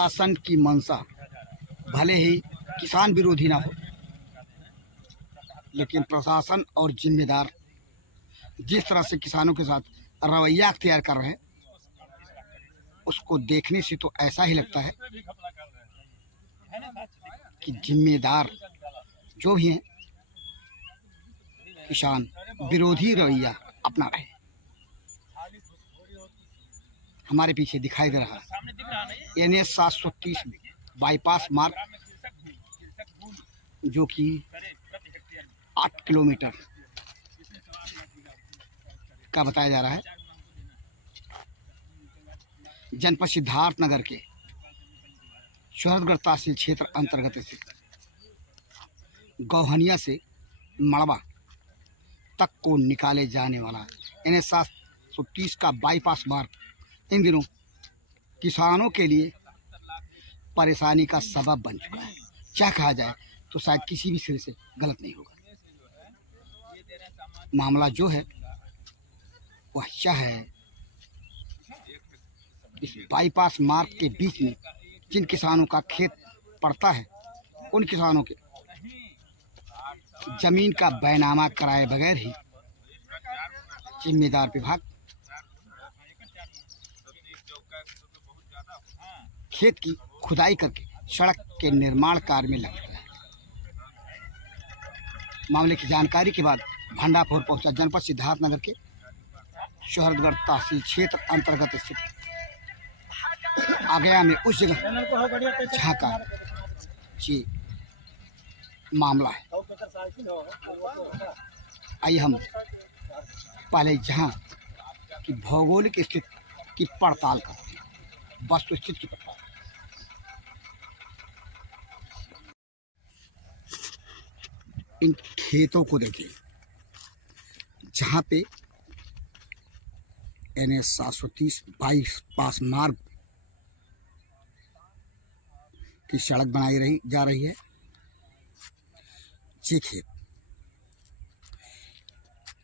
प्रशासन की मंशा भले ही किसान विरोधी ना हो, लेकिन प्रशासन और जिम्मेदार जिस तरह से किसानों के साथ रवैया अख्तियार कर रहे हैं, उसको देखने से तो ऐसा ही लगता है कि जिम्मेदार जो भी हैं किसान विरोधी रवैया अपना रहे। हमारे पीछे दिखाई दे रहा है NH 730 में बाईपास मार्ग, जो कि 8 किलोमीटर का बताया जा रहा है। जनपद सिद्धार्थनगर के शोहरतगढ़ तहसील क्षेत्र अंतर्गत स्थित गौहनिया से मड़वा तक को निकाले जाने वाला NH 730 का बाईपास मार्ग इन दिनों किसानों के लिए परेशानी का सबब बन चुका है। क्या कहा जाए तो शायद किसी भी सिरे से गलत नहीं होगा। मामला जो है वह यह है, इस बाईपास मार्ग के बीच में जिन किसानों का खेत पड़ता है, उन किसानों के जमीन का बैनामा कराए बगैर ही जिम्मेदार विभाग खेत की खुदाई करके सड़क के निर्माण कार्य में लग गया है। मामले की जानकारी के बाद भंडारपुर पहुंचा जनपद सिद्धार्थनगर के शोहरतगढ़ तहसील क्षेत्र अंतर्गत स्थित आगया में उस जगह जहाँ का ये मामला है। आइए हम पहले जहाँ की भौगोलिक स्थिति की पड़ताल करते हैं, वस्तुस्थिति की पड़ताल। इन खेतों को देखिए, जहाँ पे NH 730 बाईपास मार्ग की सड़क बनाई जा रही है। ये खेत,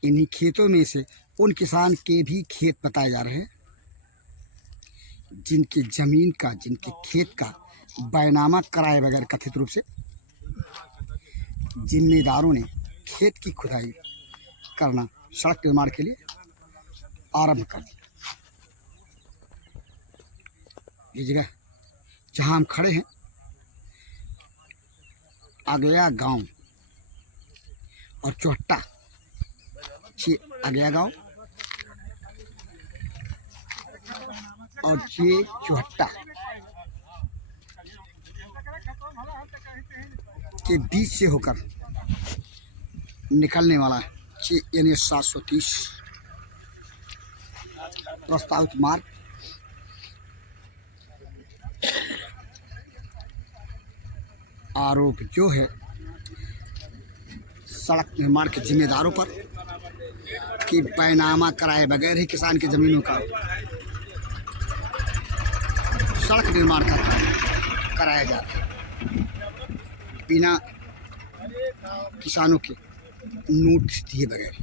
इन्हीं खेतों में से उन किसान के भी खेत बताए जा रहे हैं जिनकी जमीन का, जिनके खेत का बैनामा कराए बगैर कथित रूप से जिम्मेदारों ने खेत की खुदाई करना सड़क निर्माण के लिए आरंभ कर दिया। ये जगह जहां हम खड़े हैं, आगया गांव और चौहट्टा, ये आगया गांव और ये चौहट्टा के बीच से होकर निकलने वाला ये NH 730 प्रस्तावित मार्ग आरोप जो है सड़क निर्माण के जिम्मेदारों पर कि बैनामा कराए बगैर ही किसान की जमीनों का सड़क निर्माण कराया जाता है, बिना किसानों के नोटिस दिए बगैर।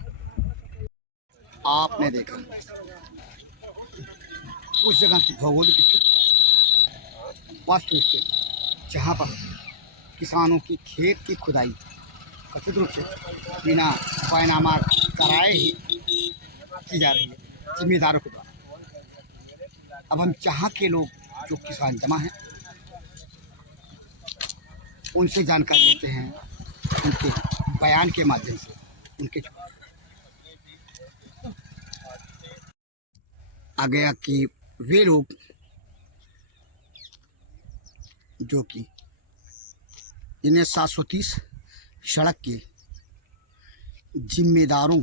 आपने देखा उस जगह की भौगोलिक स्थिति, वास्तु स्थिति, जहाँ पर किसानों की खेत की खुदाई कथित रूप से बिना बैनामा कराए ही की जा रही है जिम्मेदारों के द्वारा। अब हम जहाँ के लोग जो किसान जमा हैं उनसे जानकारी लेते हैं, उनके बयान के माध्यम से, उनके आ गया कि वे लोग जो कि NH 730 सड़क के जिम्मेदारों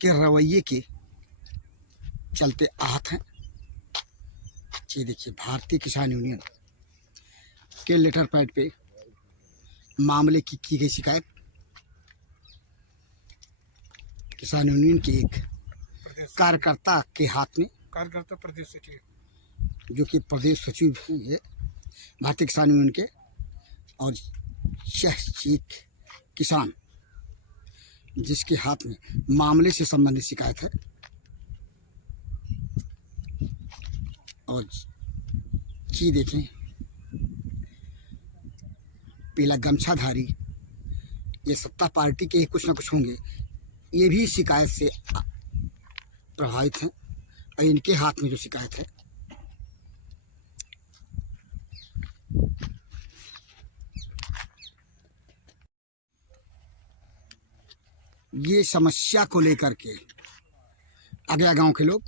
के रवैये के चलते आहत हैं। ये देखिए, भारतीय किसान यूनियन के लेटर पैड पे मामले की गई शिकायत किसान यूनियन के एक कार्यकर्ता के हाथ में, कार्यकर्ता प्रदेश सचिव, जो कि प्रदेश सचिव है भारतीय किसान यूनियन के, और यह एक किसान जिसके हाथ में मामले से संबंधित शिकायत है, और चीज देखें, पीला गमछाधारी, ये सत्ता पार्टी के ही कुछ ना कुछ होंगे, ये भी शिकायत से प्रभावित हैं और इनके हाथ में जो शिकायत है ये समस्या को लेकर के अगला गांव के लोग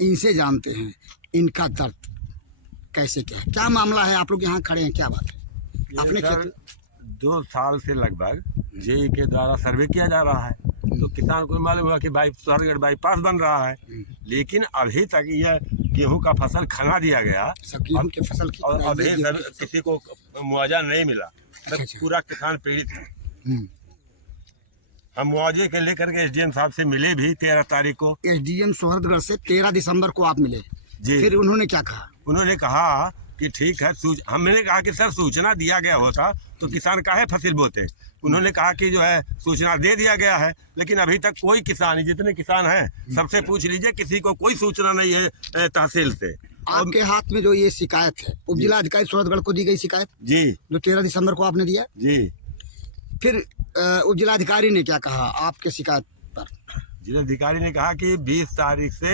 इनसे जानते हैं इनका दर्द कैसे क्या है। क्या मामला है, आप लोग यहाँ खड़े हैं, क्या बात है? अपने खेत 2 साल से लगभग जेई के द्वारा सर्वे किया जा रहा है, तो किसान को मालूम हुआ कि सोहरगढ़ बाईपास बन रहा है, लेकिन अभी तक यह गेहूं का फसल खना दिया गया, गेहूं की फसल की और अभी किसी को मुआवजा नहीं मिला। पूरा किसान पीड़ित है। हम मुआवजे के लेकर के एसडीएम साहब से मिले भी 13 तारीख को। एसडीएम सोहरगढ़ से 13 दिसंबर को आप मिले जी। फिर उन्होंने क्या कहा? उन्होंने कहा कि ठीक है, हमने कहा कि सर सूचना दिया गया होता तो किसान काहे फसल बोते। उन्होंने कहा कि जो है सूचना दे दिया गया है, लेकिन अभी तक कोई किसान, जितने किसान हैं सबसे पूछ लीजिए, किसी को कोई सूचना नहीं है तहसील से। आपके हाथ में जो ये शिकायत है, उप जिला अधिकारी सोहरगढ़ को दी गई शिकायत जी, जो 13 दिसंबर को आपने दिया जी। फिर उप जिलाधिकारी ने क्या कहा आपके शिकायत पर? जिलाधिकारी ने कहा कि 20 तारीख से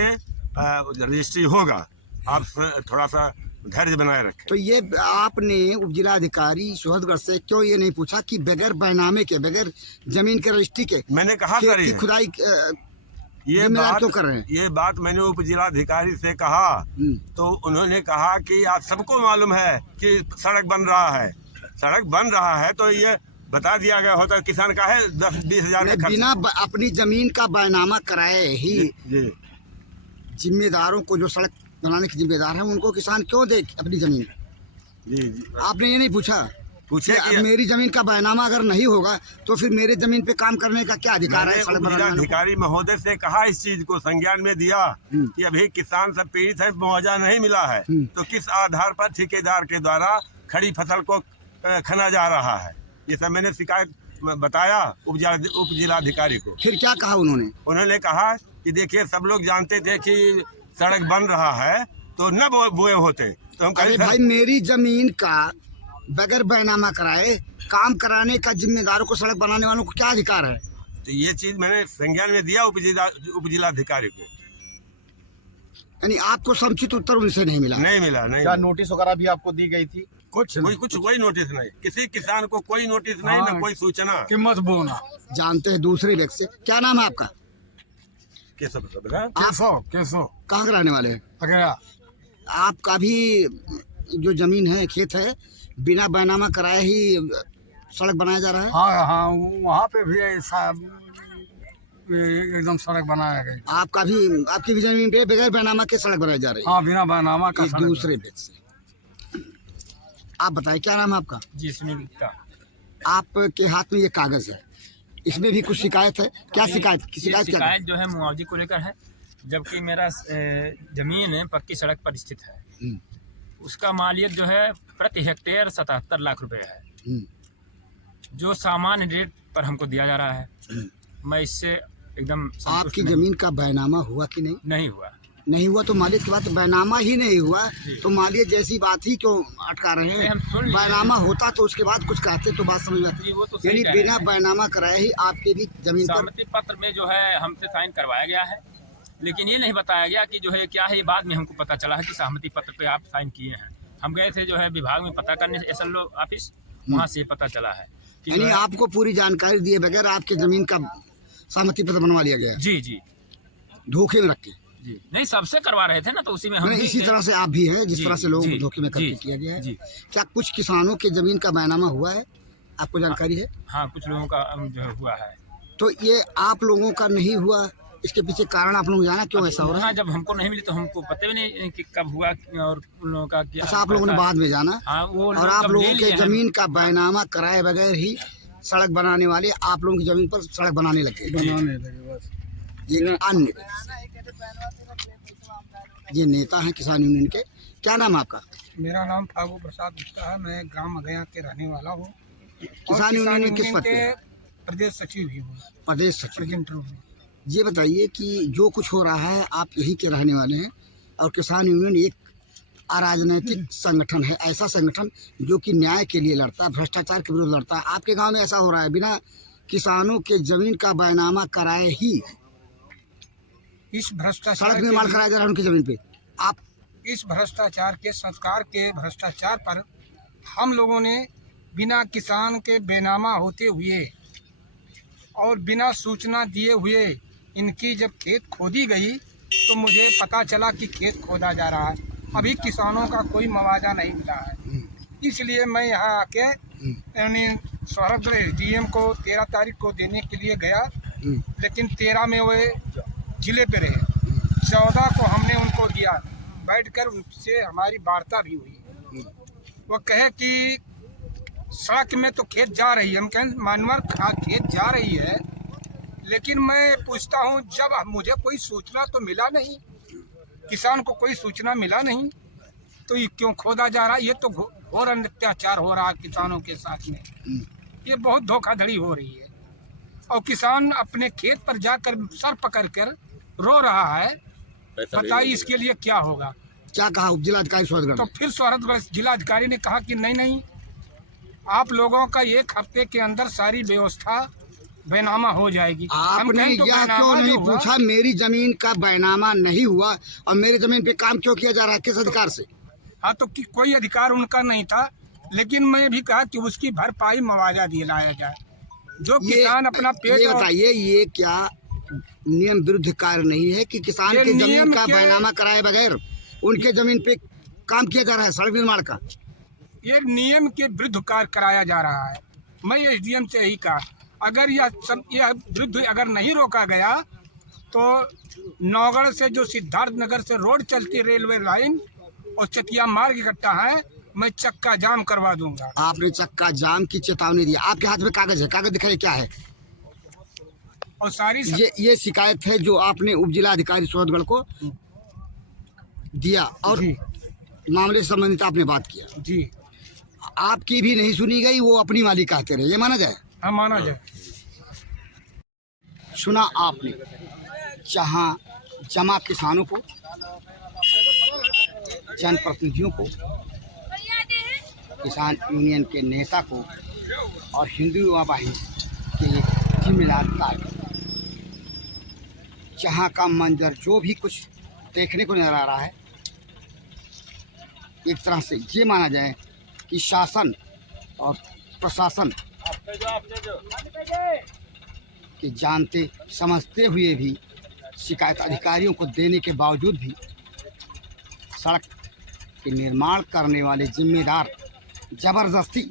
रजिस्ट्री होगा, आप थोड़ा सा धैर्य बनाए रखें। तो ये आपने उप जिलाधिकारी सोहरगढ़ से क्यों ये नहीं पूछा कि बगैर बैनामे के, बगैर जमीन के रजिस्ट्री के मैंने कहा सर की खुदाई ये बात क्यों कर रहे हैं? ये बात मैंने उप जिलाधिकारी से कहा, तो उन्होंने कहा कि आज सबको मालूम है कि सड़क बन रहा है, सड़क बन रहा है, तो ये बता दिया गया होता, किसान का है 10-20 हजार बिना अपनी जमीन का बैनामा कराए ही जिम्मेदारों को, जो सड़क बनाने के जिम्मेदार हैं, उनको किसान क्यों दे अपनी जमीन? जी। आपने ये नहीं पूछा कि मेरी जमीन का बैनामा अगर नहीं होगा तो फिर मेरे जमीन पे काम करने का क्या अधिकार है? सड़क बनाने अधिकारी महोदय से कहा, इस चीज को संज्ञान में दिया कि अभी किसान सब पीड़ित है, मुआवजा नहीं मिला है, तो किस आधार पर ठेकेदार के द्वारा खड़ी फसल को खना जा रहा है, ये सब मैंने शिकायत बताया उप जिलाधिकारी को। फिर क्या कहा उन्होंने? उन्होंने कहा कि देखिए, सब लोग जानते थे कि सड़क बन रहा है तो न बोए होते, तो हम कहे भाई मेरी जमीन का बगैर बैनामा कराए काम कराने का जिम्मेदारों को, सड़क बनाने वालों को क्या अधिकार है? तो ये चीज मैंने संज्ञान में दिया उप जिलाधिकारी को। यानी आपको समुचित उत्तर उनसे नहीं मिला? नहीं मिला। नहीं। क्या नोटिस वगैरह भी आपको दी गई थी? कोई नोटिस नहीं, किसी किसान को कोई नोटिस नहीं, न कोई सूचना। कीमत बोना जानते हैं दूसरे व्यक्ति से। क्या नाम है आपका? केशव। केशव। कहाँ के रहने वाले हैं? अगरा। आपका भी जो जमीन है, खेत है, बिना बैनामा कराए ही सड़क बनाया जा रहा है? हाँ, वहाँ पे भी ऐसा एकदम सड़क बनाया गया। आपकी भी जमीन पे बगैर बैनामा के सड़क बनाई जा रही है? हाँ, बिना बैनामा का। दूसरे व्यक्ति से। आप बताइए, क्या नाम है आपका? जी, सुनील गुप्ता। आपके हाथ में ये कागज है, इसमें भी कुछ शिकायत है? क्या शिकायत जो है मुआवजे को लेकर है, जबकि मेरा जमीन पक्की सड़क पर स्थित है। उसका मालियत जो है प्रति हेक्टेयर 77 लाख रुपए है, जो सामान्य रेट पर हमको दिया जा रहा है। मैं इससे एकदम आपकी जमीन का बैनामा हुआ कि नहीं? नहीं हुआ तो मालियत की बात, बैनामा ही नहीं हुआ तो मालियत जैसी बात ही क्यों अटका रहे हैं? बैनामा होता तो उसके बाद कुछ कहते तो बात समझ में आती। यानी बिना बैनामा कराए ही आपके भी जमीन पर सहमति पत्र में जो है हमसे साइन करवाया गया है, लेकिन ये नहीं बताया गया कि जो है क्या है। बाद में हमको पता चला है कि सहमति पत्र पे आप साइन किए हैं। हम गए थे जो है विभाग में पता करने, एसएलओ ऑफिस, वहाँ से पता चला है। यानी आपको पूरी जानकारी दिए बगैर आपके जमीन का सहमति पत्र बनवा लिया गया? जी। धोखे में रख के? जी नहीं, सबसे करवा रहे थे ना, तो उसी में हम इसी तरह से आप भी है, जिस तरह से लोग धोखे में करके किया गया है। क्या कुछ किसानों के जमीन का बैनामा हुआ है, आपको जानकारी है? हाँ, कुछ लोगों का जो है हुआ है। तो ये आप लोगों का नहीं हुआ, इसके पीछे कारण आप लोग जाना क्यों ऐसा हो रहा है? जब हमको नहीं मिली तो हमको पता भी नहीं कि कब हुआ और उन लोगों का क्या। अच्छा, आप लोगों ने बाद में जाना? हाँ, और आप लोगों के जमीन का बैनामा कराए बगैर ही सड़क बनाने वाले आप लोगों की जमीन पर सड़क बनाने लगे। ये अन्य ये नेता हैं किसान यूनियन के। क्या नाम है आपका? मेरा नाम फागू प्रसाद गुप्ता है। मैं ग्राम अगया के रहने वाला हूँ। किसान यूनियन में किस पद पे? प्रदेश सचिव भी हूँ। प्रदेश सचिव। ये बताइए कि जो कुछ हो रहा है, आप यहीं के रहने वाले हैं और किसान यूनियन एक अराजनैतिक संगठन है, ऐसा संगठन जो कि न्याय के लिए लड़ता है, भ्रष्टाचार के विरुद्ध लड़ता है। आपके गांव में ऐसा हो रहा है, बिना किसानों के जमीन का बैनामा कराए ही इस भ्रष्टाचार सड़क निर्माण कराया जा रहा है उनकी जमीन पे। आप इस भ्रष्टाचार के सरकार के भ्रष्टाचार पर हम लोगों ने बिना किसान के बेनामा होते हुए और बिना सूचना दिए हुए इनकी जब खेत खोदी गई तो मुझे पता चला कि खेत खोदा जा रहा है। अभी किसानों का कोई मुआवजा नहीं मिला है। इसलिए मैं यहाँ आके यानी सौरभगढ़ SDM को 13 तारीख को देने के लिए गया, लेकिन 13 में वे जिले पे रहे। 14 को हमने उनको दिया, बैठकर उनसे हमारी वार्ता भी हुई। वो कहे कि सड़क में तो खेत जा रही है। हम कहें मानवर खेत जा रही है, लेकिन मैं पूछता हूँ जब मुझे कोई सूचना तो मिला नहीं, किसान को कोई सूचना मिला नहीं, तो ये क्यों खोदा जा रहा है? ये तो घोर अत्याचार हो रहा है किसानों के साथ में। ये बहुत धोखाधड़ी हो रही है और किसान अपने खेत पर जाकर सर पकड़कर रो रहा है। बताइए इसके लिए क्या होगा? क्या कहा उप जिलाधिकारी सोहरतगढ़? तो फिर सोहरतगढ़ जिलाधिकारी ने कहा कि नहीं, आप लोगों का 1 हफ्ते के अंदर सारी व्यवस्था बैनामा हो जाएगी। आपने यह क्यों नहीं पूछा मेरी जमीन का बैनामा नहीं हुआ और मेरी जमीन पे काम क्यों किया जा रहा है, किस अधिकार से? हाँ, तो कोई अधिकार उनका नहीं था, लेकिन मैं भी कहा कि उसकी भरपाई मुआवजा दिलाया जाए। जो किसान अपना पेट, ये बताइए, ये क्या नियम विरुद्ध कार्य नहीं है कि किसान के जमीन का बैनामा कराए बगैर उनके जमीन पे काम किया जा रहा है सड़क निर्माण का? ये नियम के विरुद्ध कार्य कराया जा रहा है। मैं SDM से यही कहा, अगर यह विरुद्ध अगर नहीं रोका गया तो नौगढ़ से जो सिद्धार्थ नगर से रोड चलती रेलवे लाइन और चकिया मार्ग इकट्ठा है, मैं चक्का जाम करवा दूंगा। आपने चक्का जाम की चेतावनी दी, आपके हाथ में कागज है, कागज दिखाइए क्या है? और सारी ये शिकायत है जो आपने उप जिलाधिकारी सोहरतगढ़ को दिया और मामले से संबंधित आपने बात किया जी। आपकी भी नहीं सुनी गई, वो अपनी वाली कहते रहे, ये माना जाए? हाँ, माना जाए। सुना आपने, जहां जमा किसानों को, जनप्रतिनिधियों को, किसान यूनियन के नेता को और हिंदू युवा वाहिनी के जिम्मेदार कार्य, जहाँ का मंजर जो भी कुछ देखने को नजर आ रहा है, एक तरह से ये माना जाए कि शासन और प्रशासन के जानते समझते हुए भी शिकायत अधिकारियों को देने के बावजूद भी सड़क के निर्माण करने वाले जिम्मेदार जबरदस्ती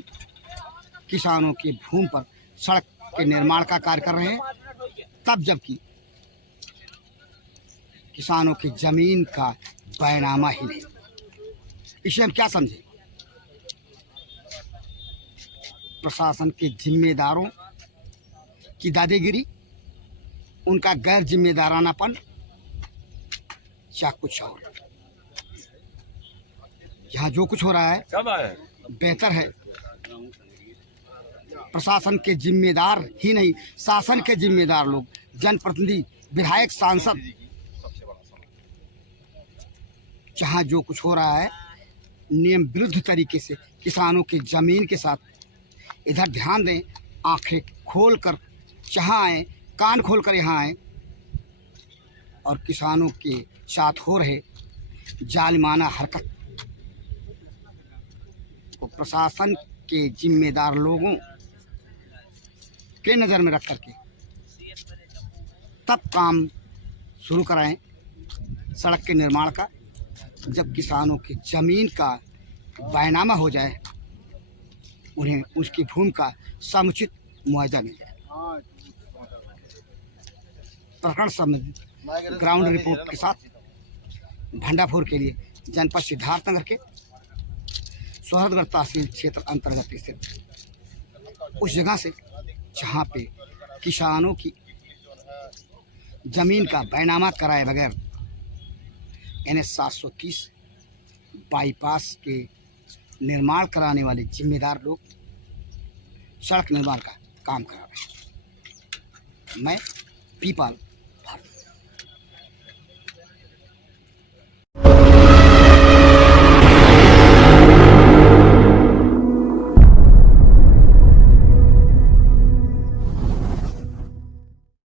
किसानों की भूमि पर सड़क के निर्माण का कार्य कर रहे हैं, तब जबकि किसानों की जमीन का बैनामा ही नहीं। इसे हम क्या समझें? प्रशासन के जिम्मेदारों की दादागिरी, उनका गैर जिम्मेदारानापन, या कुछ और? यहाँ जो कुछ हो रहा है बेहतर है प्रशासन के जिम्मेदार ही नहीं, शासन के जिम्मेदार लोग, जनप्रतिनिधि, विधायक, सांसद, जहाँ जो कुछ हो रहा है नियम विरुद्ध तरीके से किसानों की जमीन के साथ, इधर ध्यान दें, आंखें खोल कर जहाँ आए, कान खोल कर यहाँ आए और किसानों के साथ हो रहे जालिमाना हरकत को प्रशासन के जिम्मेदार लोगों के नज़र में रख करके तब काम शुरू कराएं सड़क के निर्माण का, जब किसानों की ज़मीन का बैनामा हो जाए, उन्हें उसकी भूमि का समुचित मुआवजा मिल जाए। प्रकरण संबंधित ग्राउंड रिपोर्ट के साथ भंडापुर के लिए जनपद सिद्धार्थनगर के सोहरतगढ़ तहसील क्षेत्र अंतर्गत स्थित उस जगह से जहाँ पे किसानों की जमीन का बैनामा कराए बगैर NH 730 बाईपास के निर्माण कराने वाले जिम्मेदार लोग सड़क निर्माण का काम करा रहे हैं। मैं पीपाल